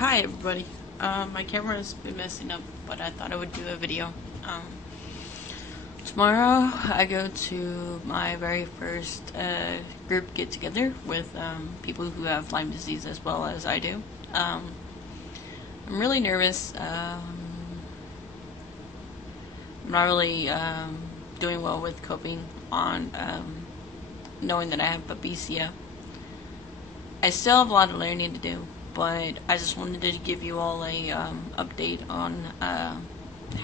Hi everybody. My camera's been messing up, but I thought I would do a video. Tomorrow I go to my very first group get together with people who have Lyme disease as well as I do. I'm really nervous. I'm not really doing well with coping on knowing that I have babesia. I still have a lot of learning to do, but I just wanted to give you all a update on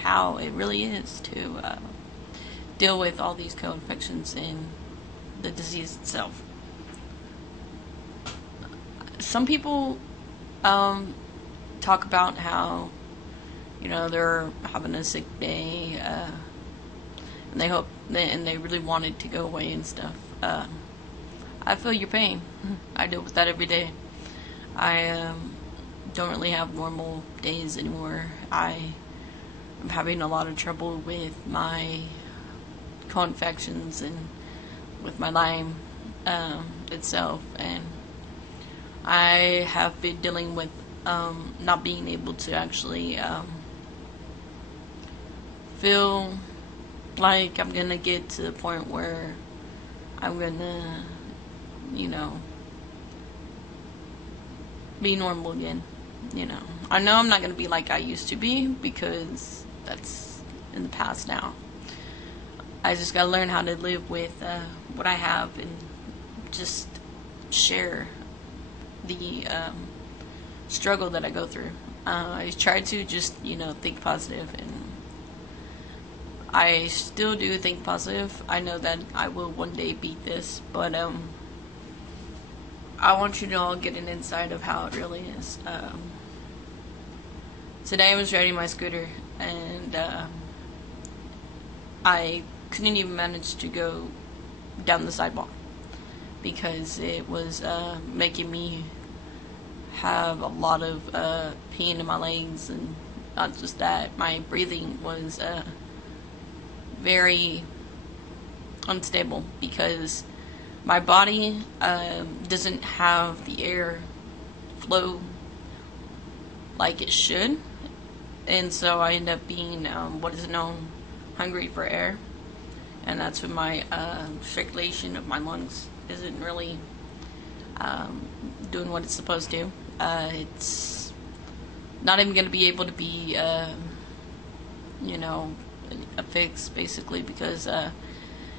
how it really is to deal with all these co-infections and the disease itself. Some people talk about how, they're having a sick day and they hope and they really want it to go away and stuff. I feel your pain. I deal with that every day. I don't really have normal days anymore. I'm having a lot of trouble with my co-infections and with my Lyme itself, and I have been dealing with not being able to actually feel like I'm gonna get to the point where I'm gonna, be normal again. I know I'm not gonna be like I used to be because that's in the past now. I just gotta learn how to live with what I have and just share the struggle that I go through. I try to just, think positive, and I still do think positive. I know that I will one day beat this, but I want you to all get an insight of how it really is. Today I was riding my scooter, and I couldn't even manage to go down the sidewalk because it was making me have a lot of pain in my legs, and not just that, my breathing was very unstable because my body doesn't have the air flow like it should, and so I end up being what is known hungry for air, and that's when my circulation of my lungs isn't really doing what it's supposed to. It's not even going to be able to be a fix, basically, because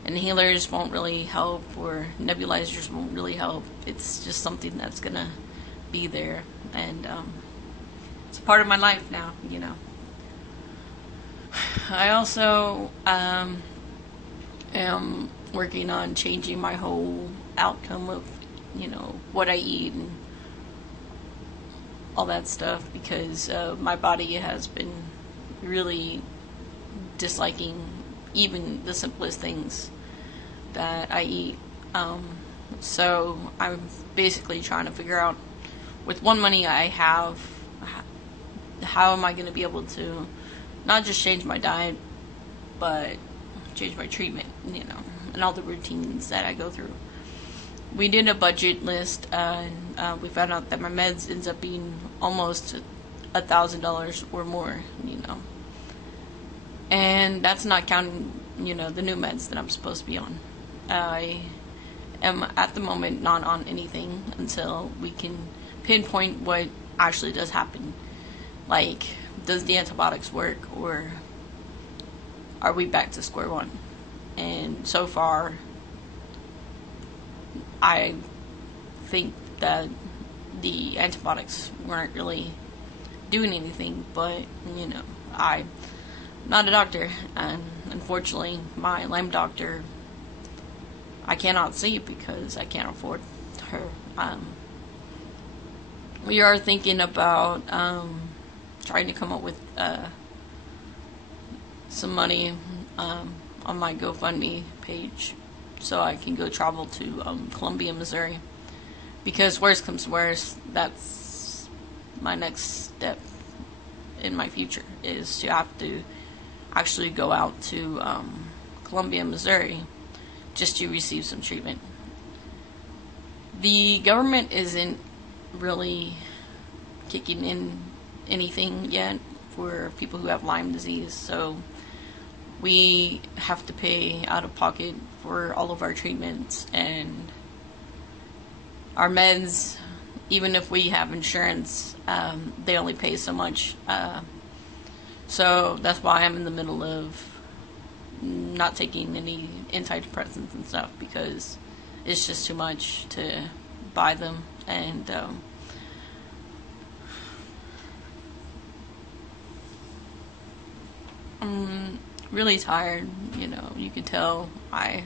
inhalers won't really help, or nebulizers won't really help. It's just something that's gonna be there, and it's a part of my life now. I also am working on changing my whole outcome of what I eat and all that stuff, because my body has been really disliking even the simplest things that I eat. So I'm basically trying to figure out, with one money I have, how am I going to be able to not just change my diet, but change my treatment, and all the routines that I go through. We did a budget list, and we found out that my meds ends up being almost $1,000 or more, and that's not counting, the new meds that I'm supposed to be on. I am at the moment not on anything until we can pinpoint what actually does happen. Like, does the antibiotics work, or are we back to square one? And so far, I think that the antibiotics weren't really doing anything, but I'm not a doctor, and unfortunately my Lyme doctor, I cannot see because I can't afford her. We are thinking about trying to come up with some money on my GoFundMe page so I can go travel to Columbia, Missouri, because worst comes to worst, that's my next step in my future, is to have to actually go out to Columbia, Missouri, just to receive some treatment. The government isn't really kicking in anything yet for people who have Lyme disease. So we have to pay out of pocket for all of our treatments, and our meds, even if we have insurance, they only pay so much. So that's why I'm in the middle of not taking any antidepressants and stuff, because it's just too much to buy them. And I'm really tired. You can tell my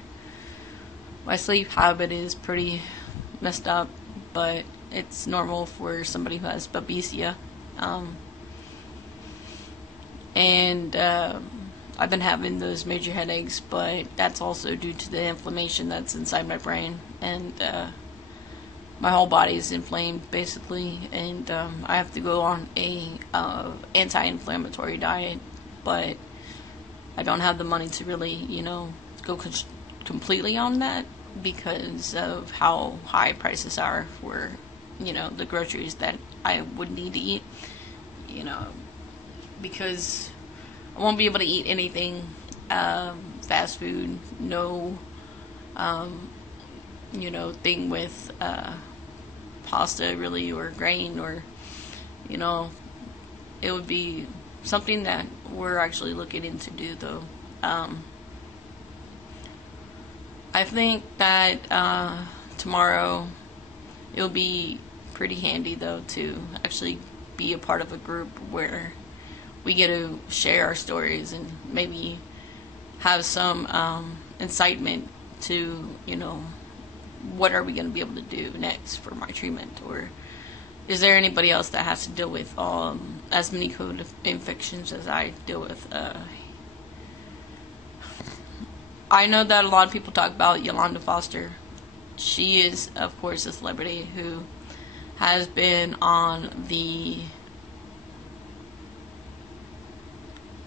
sleep habit is pretty messed up, but it's normal for somebody who has babesia. And I've been having those major headaches, but that's also due to the inflammation that's inside my brain, and my whole body is inflamed basically, and I have to go on a anti-inflammatory diet, but I don't have the money to really, go completely on that because of how high prices are for, the groceries that I would need to eat, because I won't be able to eat anything fast food, no, thing with pasta really, or grain, or, it would be something that we're actually looking into do, though. I think that tomorrow it'll be pretty handy, though, to actually be a part of a group where we get to share our stories and maybe have some incitement to, what are we going to be able to do next for my treatment, or is there anybody else that has to deal with as many COVID infections as I deal with? I know that a lot of people talk about Yolanda Foster. She is, of course, a celebrity who has been on the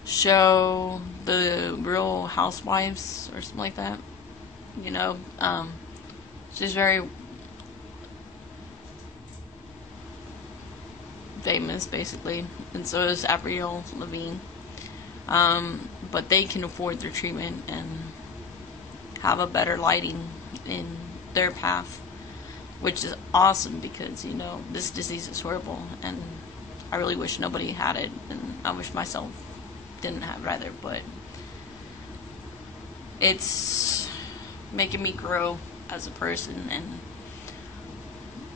show The Real Housewives or something like that. She's very famous, basically, and so is Avril Lavigne. But they can afford their treatment and have a better lighting in their path, which is awesome, because this disease is horrible, and I really wish nobody had it, and I wish myself didn't have it either. But it's making me grow as a person and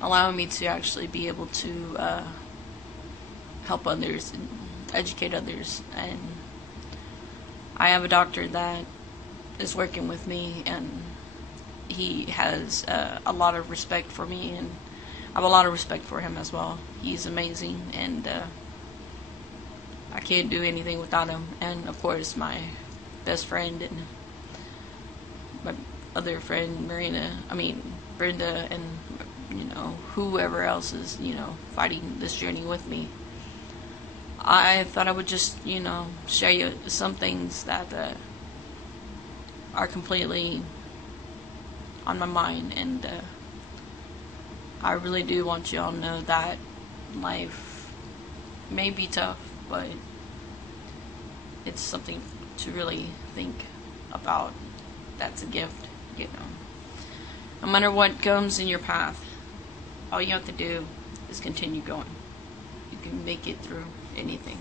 allowing me to actually be able to help others and educate others. And I have a doctor that is working with me, and he has a lot of respect for me, and I have a lot of respect for him as well. He's amazing, and I can't do anything without him. And of course, my best friend and my other friend, Brenda, and whoever else is fighting this journey with me. I thought I would just share you some things that are completely on my mind, and I really do want you all to know that life may be tough, but it's something to really think about. That's a gift, no matter what comes in your path, all you have to do is continue going. You can make it through anything.